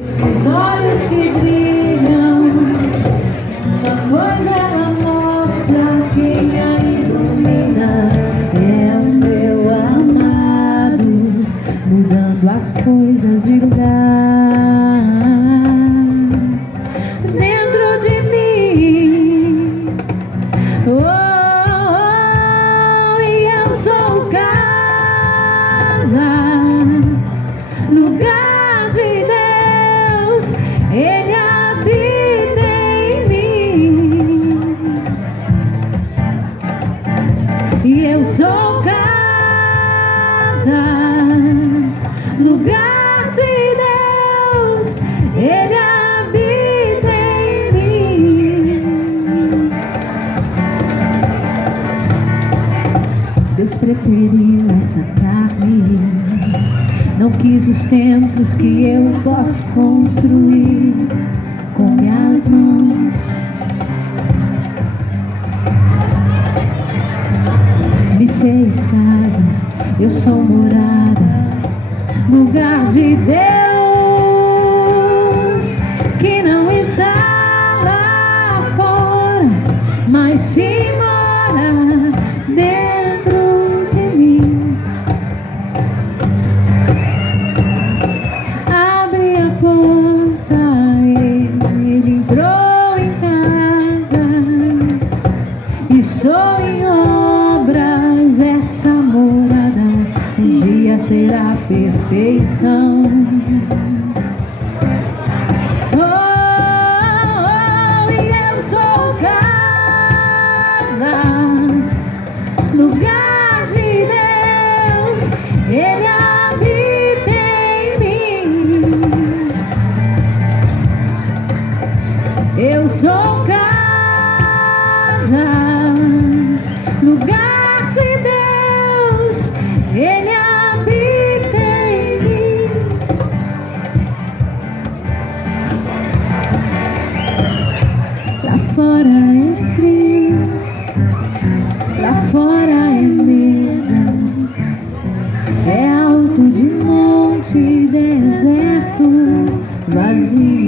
Esses olhos que brilham, uma coisa ela mostra, quem a ilumina é o meu amado, mudando as coisas de lugar dentro de mim. E eu sou casa, lugar de Deus, Ele habita em mim. E eu sou casa, lugar de Deus, Ele habita em mim. Deus preferiu essa carne, não quis os templos que eu posso construir com minhas mãos. Me fez casa, eu sou morada, lugar de Deus, que não está lá fora, mas sim mora dentro de mim. Abre a porta, Ele entrou em casa. Estou em obras, essa morada um dia será perfeição. E eu sou casa, lugar de Deus, Ele habita em mim. Eu sou casa, lugar de Deus, Ele habita em mim. Lá fora é frio, lá fora é medo, é alto de monte, deserto, vazio.